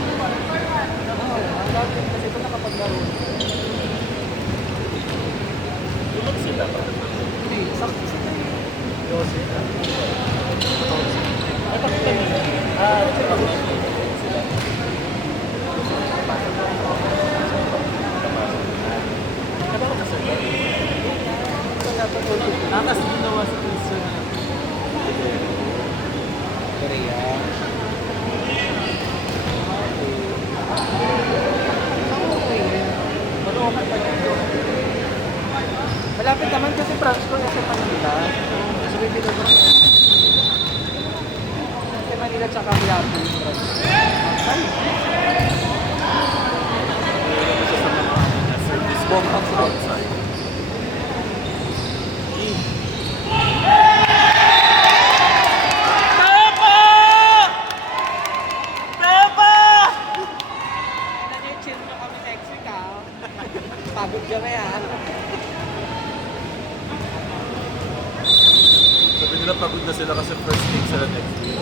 Ang dami din kasi ito nakapaglaro. Tulog sila pa. Hindi, sakto sila eh. Yose. At ang kanina. Sila. Kasi ginawa sa piso na Korea. Malapit naman kasi France ko nasa Manila. So, bibili ko sa Manila tsaka Quiapo yung France. Ay, service bomb outside. ano yung chill nyo kami next week ah. Pagod kami ah. Sabi nila pagod na sila kasi first week sila next week.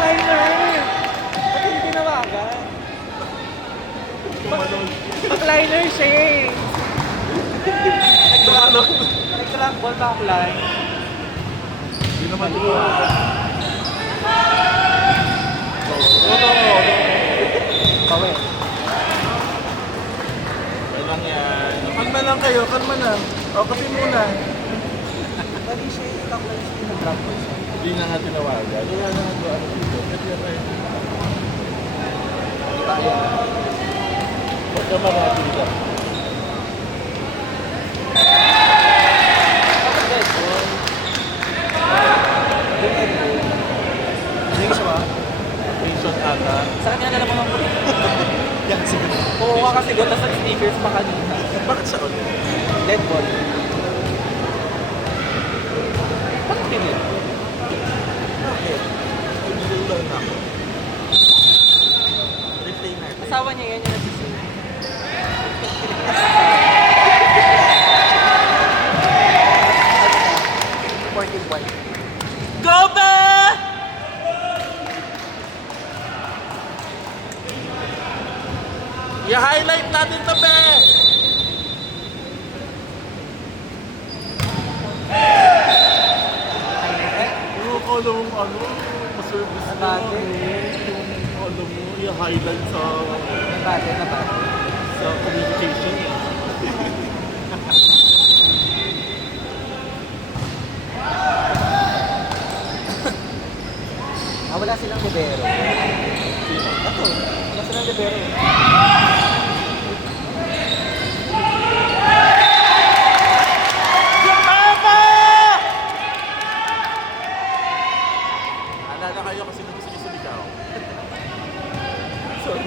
Liner! Ba't hindi tinawagan? Pag-liner siya eh. Nag-track ball backline. Hindi naman ito. Bawi. May lang yan. Kalma lang kayo, kalma lang. O, kape muna. Bali siya yung backline siya yung nag-track ball siya. Hindi na nga tinawagan. Kaya na nga doon dito. Kaya tayo. Diba yun? Huwag ka marami ka. Bakit red ball? Yung red ball. Hindi ko siya ba? Patient ata. Sa kanya na naman ako. Yan, sige. Oo nga kasi go, tapos nag-sneakers pa kanina. Bakit siya ulit? Dead ball. Bakit ganyan? Bakit? Ay, bilay lang na ako. Replay natin. Asawa niya yan yung nagsising. 14 points. Go back! I-highlight natin to, be! Yung kala mong ma-service mo. Nabate. Yung kala mo, i-highlight Nabate. sa communication. Wala silang libero. Ito, wala silang libero. Alala kayo kasi nagsusuligaw. Sorry.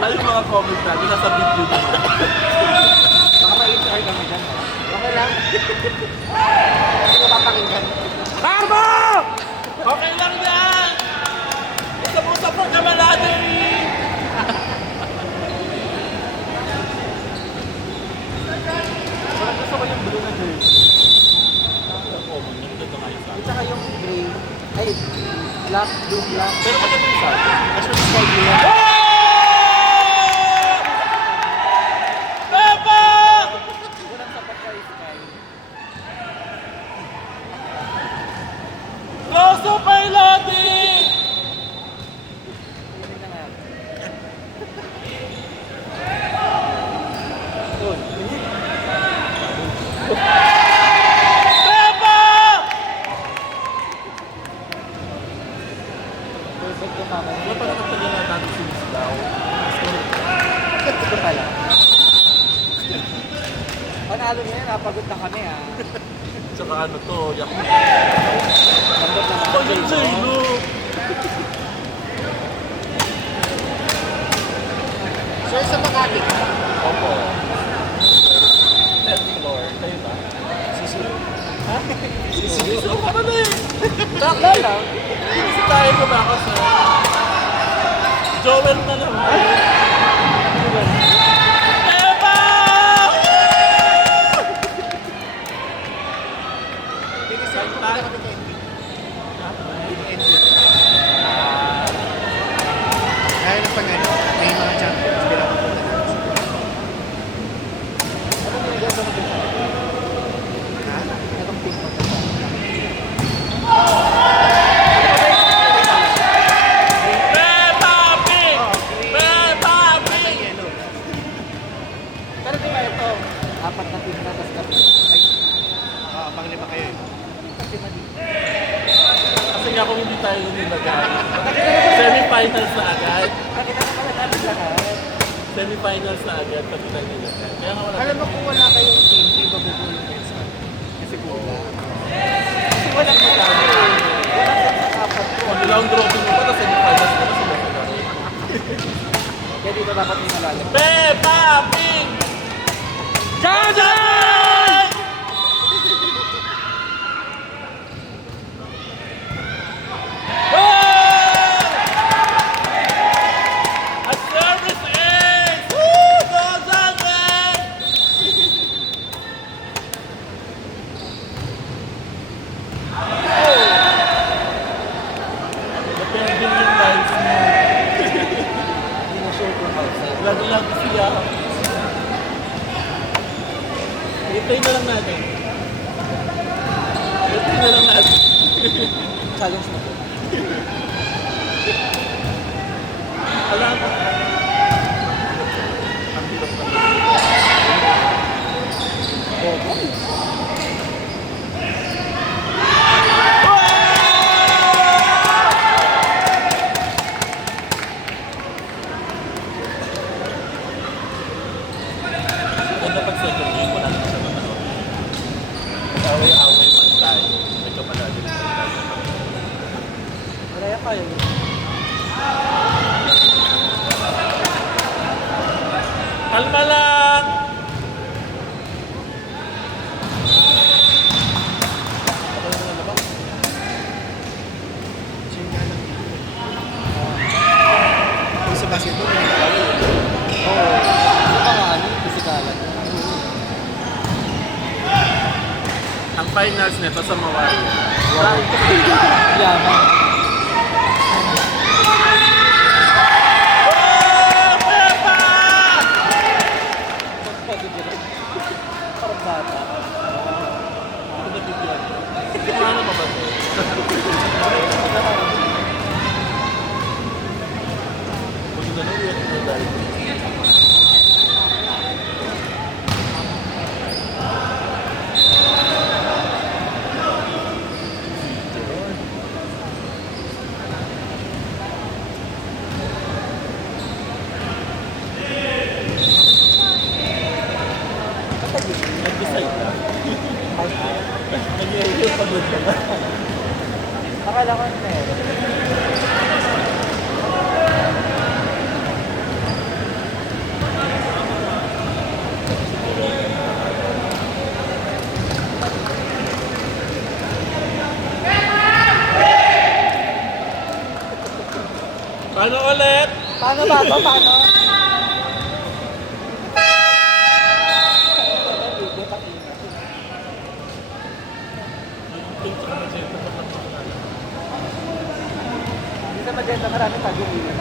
Ay, yung mga comment natin, nasa video nyo. Baka ma-HR kami dyan, ha? Okay lang. Hindi ko papakinggan. Carbo! Okay lang yan! Usap-usap mo ka malati! Parang gusto ko yung blue na jersey. At saka yung gray. Ay, black, blue, black. Pero maganda yung sa akin. Actually, sky blue yan. Walang sapat ka sky. Goso Pailoti! Kunin na nga. Doon. Perfect yung mama niya. Ano pa nakatagal na natin sinisigaw? Ito pala. Panalo niya, napagod na kami ah. Tsaka ano to, yak. Bandot na Oh, yung J-Lo! Sir, sa Makati ka? Opo. Left floor. Kayo ba? Sisiyo. Ha? Sisigaw ka na eh! Takla lang. Kasi tayo ko ba ako sa... Joel na naman. Eva! kami. Ay, pang lima kayo eh. Kasi mali. Kasi nga kung hindi tayo nilagay. Semi-finals na agad. Nakita na pala natin lahat. Semi-finals na agad pag tayo nilagay. Kaya nga wala. Alam mo kung wala kayong team, di ba bubulo kayo sa kasi kulang. Kasi walang madami. Walang sa apat ko. Kung nilang dropping mo pa, tapos semi-finals na sila sila. Kaya dito dapat may nalalim. Peppa Pig! Jajan! A service is! Woo! Go Jajan! Depende yung lines mo. Hindi na sure kung outside. Lag-lag siya. I-play na lang natin. I-play na lang natin. Challenge mo po. Alam mo. Ang hirap na. Oh, boy. Kung dapat second game, wala naman siya matalo. Away-away man tayo. Medyo malalim pa tayo. Wala yan kaya yun. Kalma lang! Ako na lang ba? Chinga lang dito. Kung sa basketball, may nalawin. Oo. Ano pa nga, ano? Pisikalan. Ang finals nito sa Mawari. Wow. Yaman. Oh! Peppa! Parang bata. Ako nabigyan. Kumana pa ba ito? Huwag na lang yun. Ano dahil? Nag-decide na. Nag-i-review pa doon ka ba? Akala ko meron. Paano ulit? Paano ba ito? Paano? Hindi sa maganda, marami pag-iilan.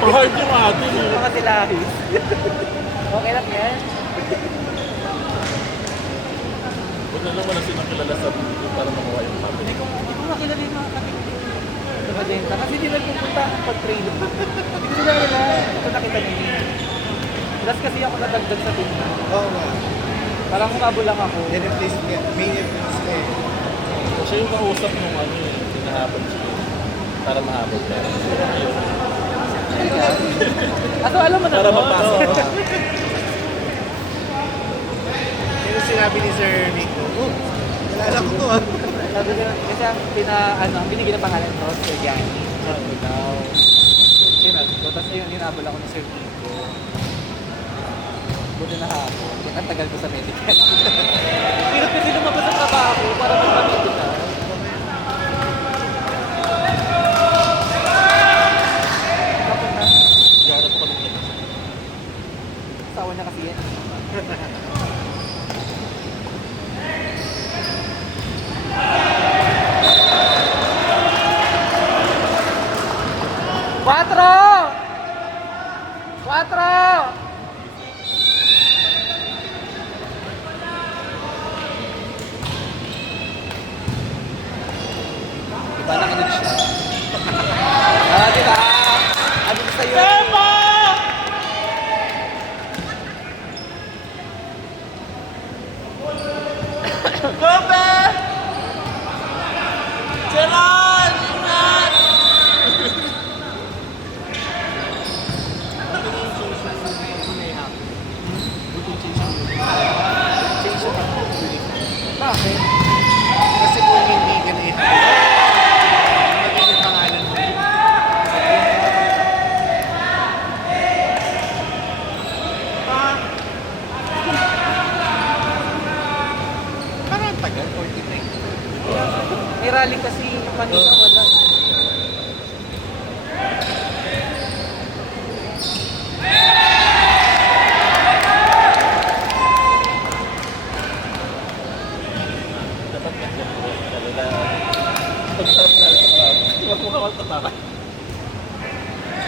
Hard yung atin eh. Mga silahis. Okay lang yan. Huwag na lang wala silang kilala sa video para makuha yung topic. Hindi ko makilala yung mga kapit. Sa magenta. Kasi hindi nagpupunta akong pag-train. Hindi ko nila kilala. Ito nakita niyo. Last kasi ako nadagdag sa team. Oo nga. Parang humabol lang ako. Ni-replace niya. May replace ka eh. Siya yung kausap nung ano eh. Hinahabol siya. Para mahabol ka. Ayun. Aso alam mo na Para to? mapasok. Yan yung sinabi ni Sir Rico. Oh, nalala ko to ah. Sabi ko, kasi ang binigyan ng pangalan ko, Sir Yanni. Sabi daw. Sinad ko. Tapos ayun, hinabol ako ng Sir Rico. Buti na hapon. Kaya ang tagal ko sa medical. Hirap kasi lumabas ang trabaho para magpa-medical. Kapag na, Garap ko nung ito. sawa na kasi yan. Cuatro! Cuatro! Diba nakinig siya? Diba? Ano ba sa'yo? Peppa! Kobe! Gerard! Ingat! Change yung bakit? Kasi kung hindi ka na ihapon, magiging pangalan mo. Parang ang tagal, 49. May rally kasi yung kanina wala. Dapat kasi talaga pag-sarap na sa tao. Huwag mo kawal tapakan.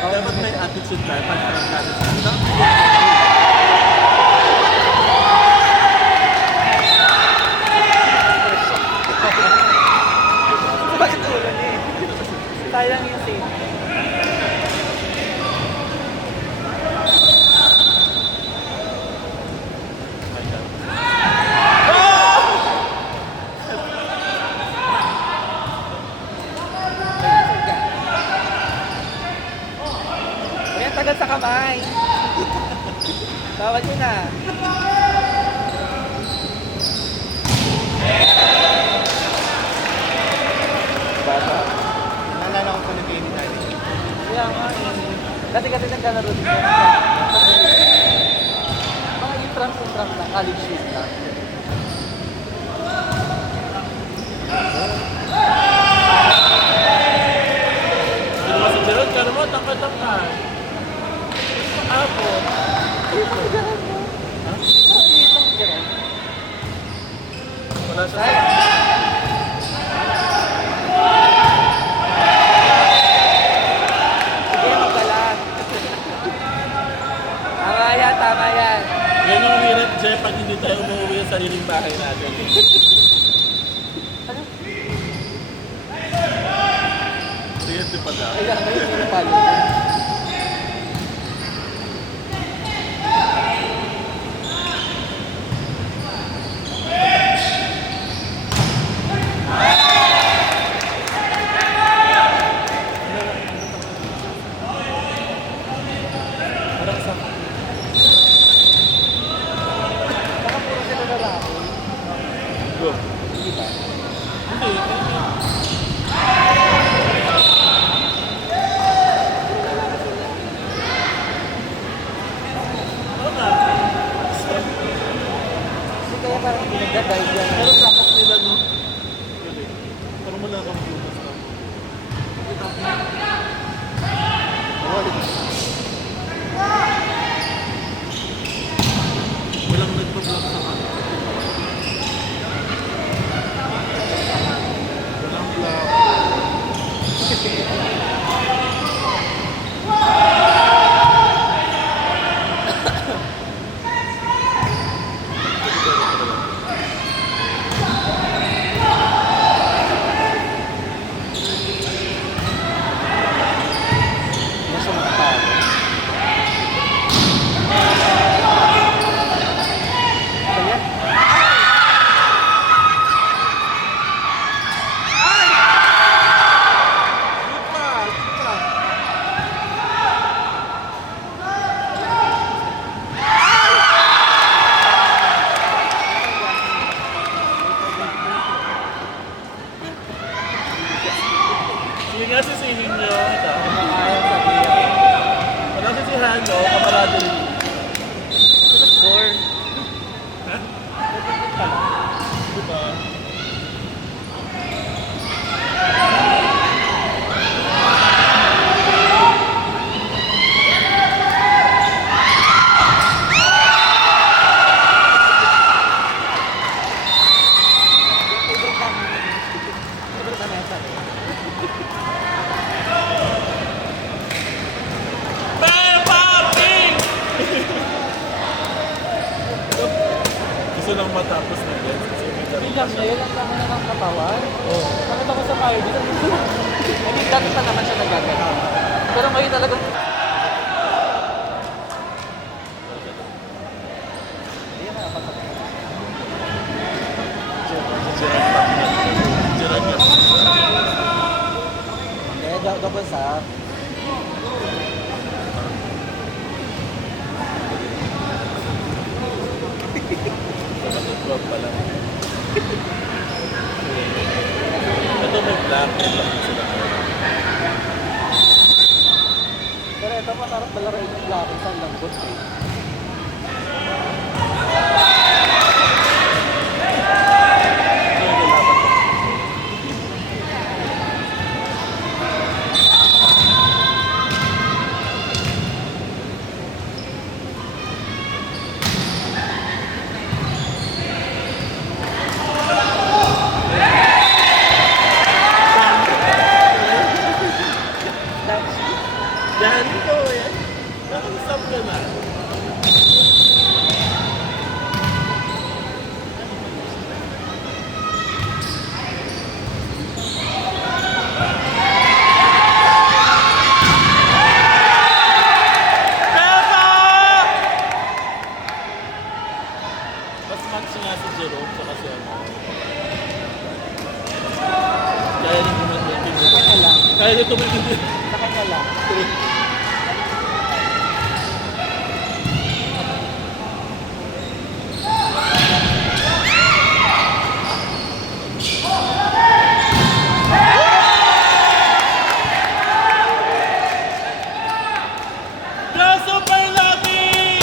Dapat may attitude tayo pag-sarap natin sa tao. Bakit ulan eh? Sayang yung save. Ayan, tagal sa kamay. Tawad yun na. Bata. Naalala ko pa na kayo ni Daddy. Kaya nga eh. Dati nagkalaro din ko. Mga entrance na, college shoes na. Hindi naman si Gerard, kano mo, tangka-tangka. Apo. Wala siya sa... Sige, magkalat. Tama yan. Yan yung hirap, Jeff, pag hindi tayo umuwi sa sariling bahay natin. Ano? Sige, di pa daw. Kaya ngayon, hindi na palo. Parang sa... Baka puro sila lalaki. Go. Hindi ba? Hindi, oo nga. Kasi kaya parang pinagdadive yan. Pero sakop nila, no? Galing. Parang wala kang bumas na. Walang nagpa-block sa kanila. Walang block. Yung sa mga tao. Kaya? Sige nga sisihin nyo. Ito. Ayaw sabihin. Wala si Hano, kamarado rin. Ito score. Ha? Diba? Sobrang kamesa eh. Papping! Gusto lang matapos na yan. Kasi may Hindi tarita lang siya. ngayon, ang dami na ng katawan. Oo. Nakita ko sa fire dito. I mean, dati pa naman siya nagagano. Pero ngayon talaga... Ayan na, patak. babasa. Matutulog pa lang. Ito may black. Sila. Pero ito masarap balaro yung laki sa lambot eh. Ito yung lalaban ko. Yan ito yan. Nakausap ka na. Mas match nga si Jerome sa kasi ano. Kaya rin gumagamit. Sa kanya lang. Kaya rin tumigil. Sa kanya lang. Go Super Lucky!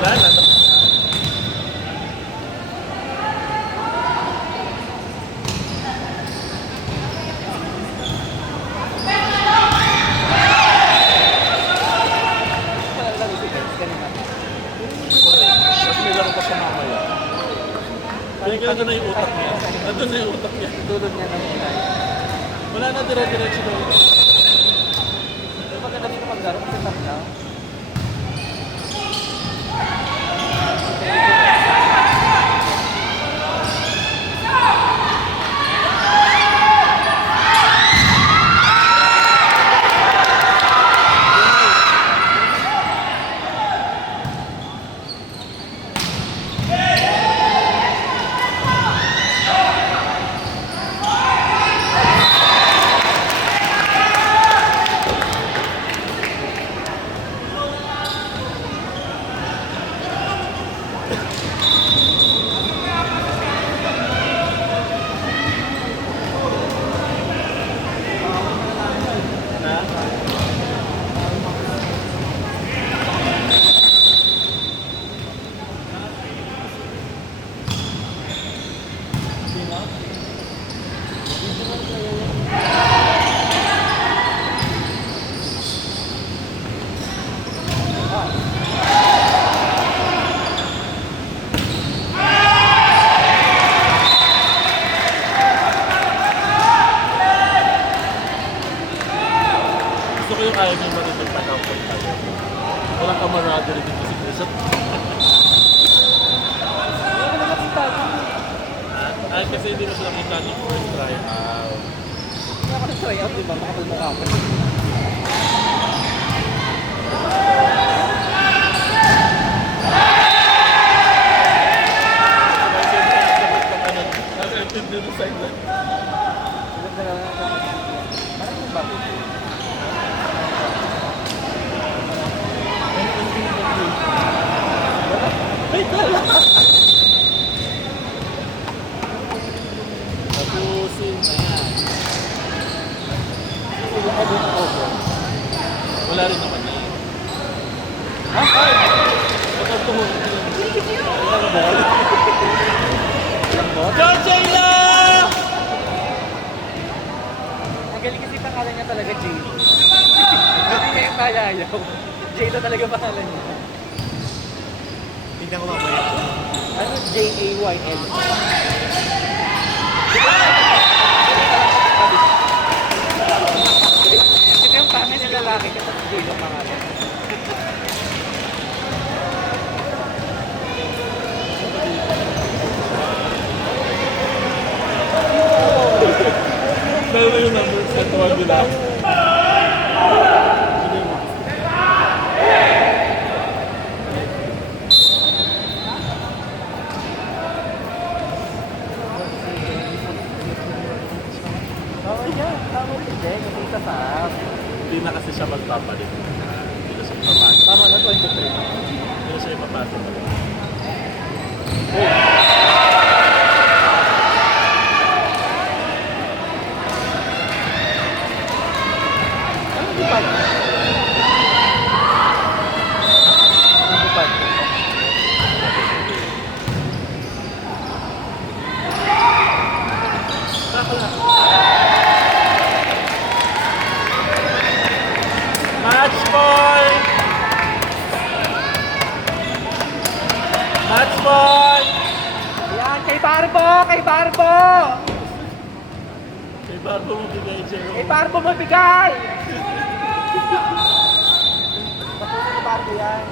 Wala na. Lalo si Benz, kanina. Tapos nilaro pa siya mamaya. Pinagyan na yung utak niya. Nandun na yung utak niya. Tulog niya ng ulay. Wala na dire-diretso na utak. Pero maganda dito maglaro kasi tap na. Na? Gusto ko yung ayaw niyo marunong pa-downpoint tayo. Walang camaraderie din kasi Chris. Wala ko na nakita. Ay, kasi hindi mo sila kita ng first try out. Wala ko na-try out, di ba? Makapal mo. Sabay siyempre nasagot pa kanan. Nasa active din sa side lang. Parang yung bago. Ay, tala! Tapusin na yan. Wala rin naman na yun. Ha? Ay! Bakit tumulong? Ilang ball? Ilang ball? Go, Jayla! Ang galing kasi pangalan niya talaga J-Lo. Hindi niya yung tayayaw. J-Lo talaga pangalan niya. Tingnan ko mamaya. Ano? J-A-Y-L. Kasi yung pangit yung lalaki kasi J-Lo pangalan. Dahil yung numbers na tawag nila. na kasi siya magpapalit. Hindi na siya papasok. Tama na, 23. Hindi na siya papasok. Ano lipad? Ano lipad? Match point! Match point! Ayan, kay Barbo! Kay Barbo! Kay Barbo mo bigay, Jero. Kay Barbo mabigay! Tapos ni Barbo yan.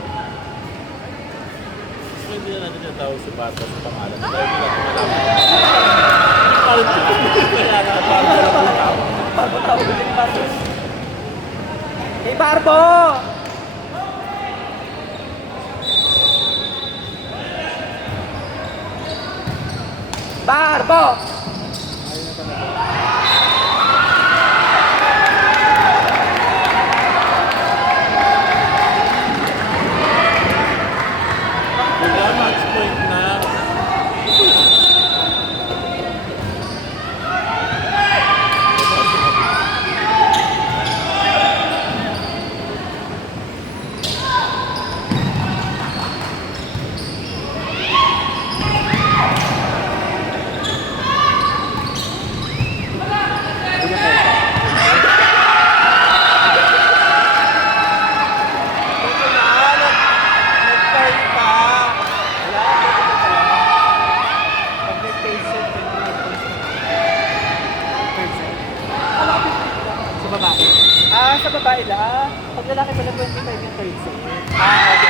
Hindi na natin yung tawag si Barbo sa pangalan. Dahil hindi natin malaman. Parang kaya nga, Barbo na po tao. Barbo tawag din Barbo. Kay Barbo! Barbo! Wala, match point na. Nag-turn pa. Wala. Pag may face set, Sa babae. Sa babae lang. Pag lalaki pala 25 yung third set. okay.